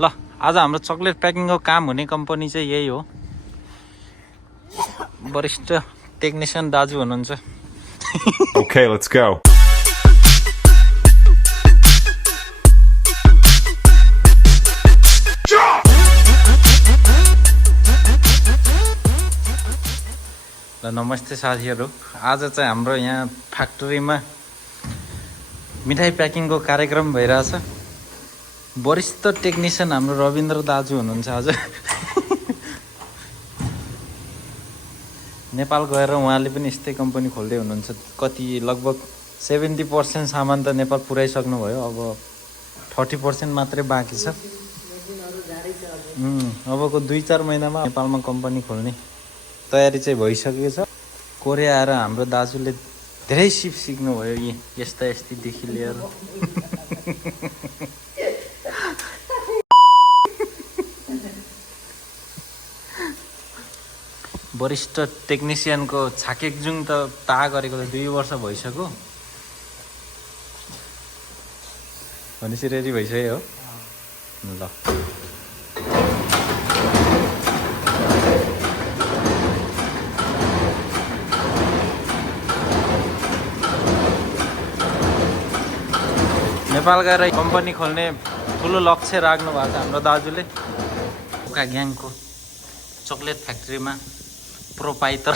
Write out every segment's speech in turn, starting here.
ल आज हाम्रो चकलेट प्याकिङको काम हुने कम्पनी चाहिँ यही हो। वरिष्ठ टेक्निशियन दाजु हुनुहुन्छ। Okay, let's go. ल नमस्ते साथीहरू, आज चाहिँ हाम्रो यहाँ फ्याक्ट्रीमा मिठाई प्याकिङको कार्यक्रम भइरहेछ। वरिष्ठ टेक्निशियन हाम्रो रविन्द्र दाजु हुनुहुन्छ आज। नेपाल गएर उहाँले पनि यस्तै कम्पनी खोल्दै हुनुहुन्छ। कति लगभग 70% सामान त नेपाल पुर्याइसक्नु भयो, अब 30% मात्रै बाँकी छ। अबको 2-4 महिनामा नेपालमा कम्पनी खोल्ने तयारी चाहिँ भइसकेको छ। कोरिया आएर हाम्रो दाजुले धेरै सिप सिक्नुभयो, यस्ता यस्तीदेखि लिएर। वरिष्ठ टेक्निसियनको छाकेकजुङ त ताहा गरेको त 2 वर्ष भइसक्यो। भनेपछि रेडी भइसक्यो हो। ल नेपाल गएर कम्पनी खोल्ने ठुलो लक्ष्य राख्नु भएको छ हाम्रो दाजुले। उका ग्याङको चकलेट फ्याक्ट्रीमा प्रोपाइटर।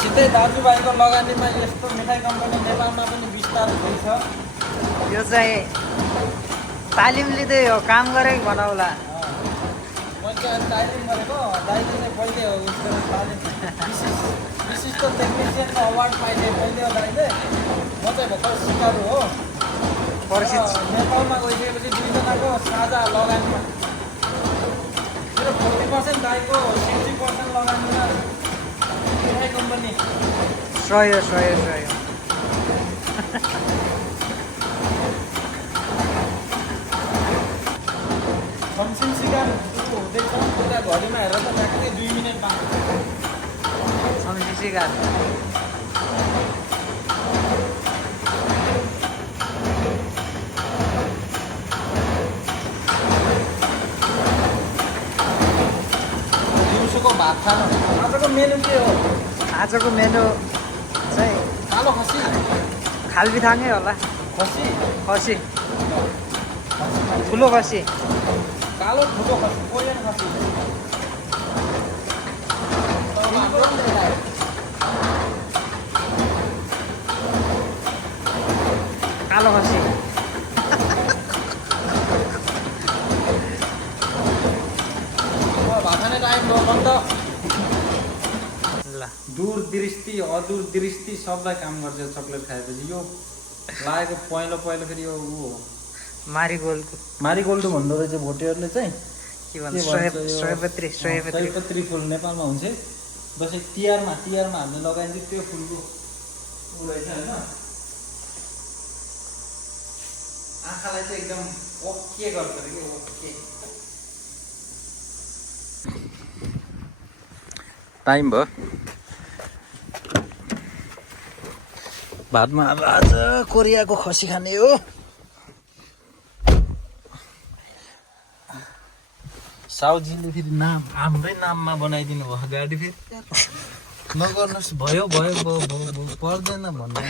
छिट्टै दाजुभाइको लगानीमा यस्तो मिठाई कम्पनी नेपालमा पनि विस्तार हुन्छ। यो चाहिँ तालिम लिँदै हो, काम गरेको भनौँला। मैले चाहिँ तालिम गरेको, दाइले चाहिँ पहिले हो उसको तालिम विशिष्ट टेक्निसियनको अवार्ड पाइले पहिले हो दाइले। म चाहिँ भर्खर सिकारू हो। नेपालमा गइसकेपछि दुईजनाको साझा लगानीमा मेरो 40% दाइको 60% लगानीमा मिठाई कम्पनी सहयोग फङ्सन सिकान हुँदैछ। पुरा घडीमा हेरेर त ट्याक्कै 2 मिनट बाँकी छ। सम्झिसिकार दिउँसोको भात खानु। आजको मेनु के हो? आजको मेनु चाहिँ कालो खसी, खालबिथाङै होला। खसी ठुलो खसी, कालो ठुलो खसी, कोरियन खसी। कालो खसी। भात खाने टाइम हो बन्द। ल दूरदृष्टि अदूरदृष्टि सबलाई काम गर्छ चक्लेट खाएपछि। यो लागेको पहिलो फेरि यो ऊ हो मारिगोल्ड भन्दो रहेछ भोटेहरूले चाहिँ। के भन्छ सयपत्री फुल नेपालमा हुन्छ। दसैँ तिहारमा हामीले लगाइन्छ त्यो फुलको ऊ रहेछ होइन। आँखालाई चाहिँ एकदम ओके गर्छ अरे कि ओके। टाइम भयो भातमा। अब आज कोरियाको खसी खाने हो। साउजीले फेरि नाम हाम्रै नाममा बनाइदिनु भयो गाडी। फेरि नगर्नुहोस्, भयो पर्दैन भन्दा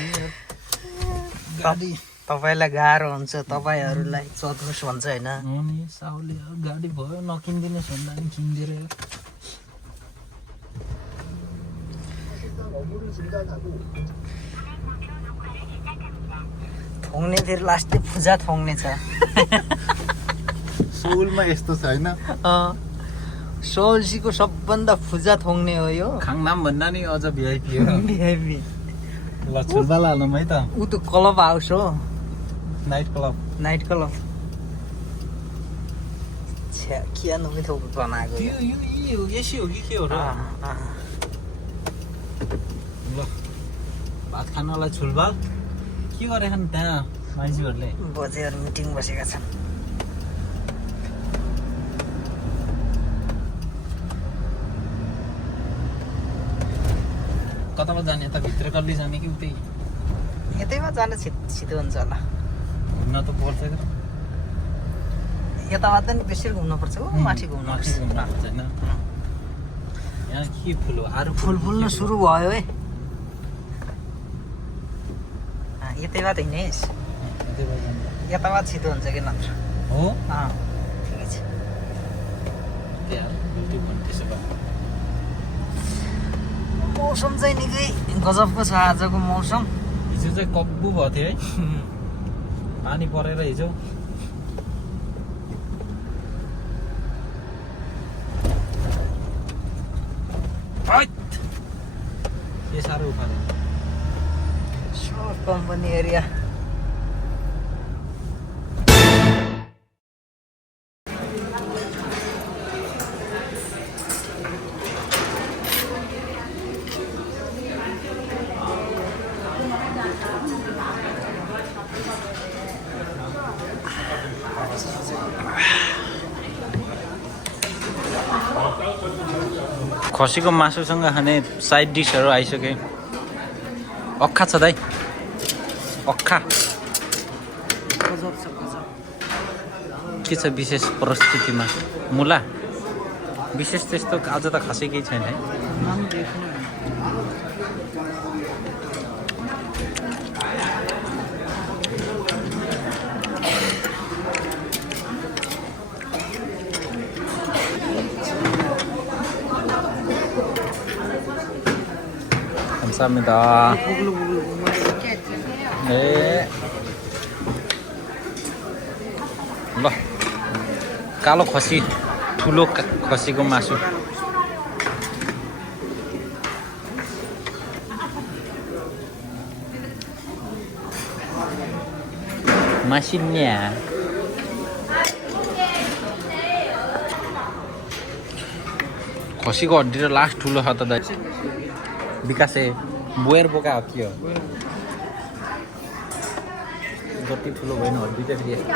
गाडी तपाईँलाई गाह्रो हुन्छ, तपाईँहरूलाई सोध्नुहोस् भन्छ होइन। नि साउले गाडी भयो नकिनिदिनुहोस् भन्दा पनि किनिदिएर थोङ्ने फेरि लास्टै पूजा थोङ्ने छ। सोलमा यस्तो छ होइन। सोल्सीको सबभन्दा फुजा थोङ्ने हो यो। खाङनाम भन्दा नि अझ भिआइपी हो। भिआइपी ल छुर्बाल हालौँ है त। ऊ त क्लब हाउस हो, नाइट क्लब। छ्या के नमिठो बनाएको यो। यो एसी हो कि के हो र? ल भात खानलाई छुलबाल के गरेका नि त्यहाँ मान्छेहरूले? बजेहरू मिटिङ बसेका छन्। कताबाट जाने? यता भित्र कल्ली जाने कि उतै? यतैमा जान छिटो हुन्छ होला। घुम्न त पर्छ क्या। यताबाट नि बेसी घुम्नुपर्छ हो, माथि घुम्नुपर्छ होइन। यहाँ के फुल हो? अरू फुल फुल्न सुरु भयो है। यतैबाट हिँडेस्, यताबाट छिटो हुन्छ कि नत्र हो। ठिकै छ। मौसम चाहिँ निकै गजबको छ आजको मौसम। हिजो चाहिँ कब्बु भएको थियो है। पानी परेर हिजो। के साह्रो उखाल्यो। Company area. खसीको मासुसँग खाने साइड डिसहरू आइसके। अक्खा छ दाइ, अक्खा के छ विशेष परिस्थितिमा? मुला विशेष त्यस्तो आज त खासै केही छैन है। 감사합니다. 네. ल कालो खसी ठुलो खसीको मासु 맛있냐 खसीको हड्डी र लास्ट ठुलो छ त दाइ विकासे बोएर बोका हो कि हो जति ठुलो भएन हड्डी चाहिँ फेरि यस्तै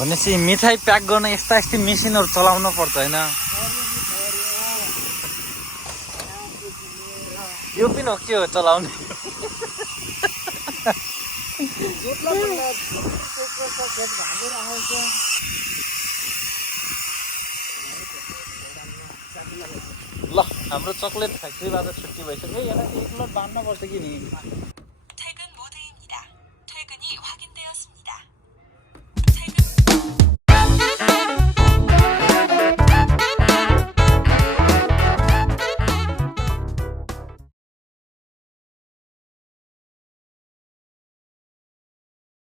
भनेपछि मिठाई प्याक गर्न यस्ता यस्तै मेसिनहरू चलाउन पर्छ होइन यो पनि हो के हो चलाउने ल हाम्रो चक्लेट फ्याक्ट्रीबाट छुट्टी भइसक्यो यसलाई एक लोड बाँध्न पर्छ कि नि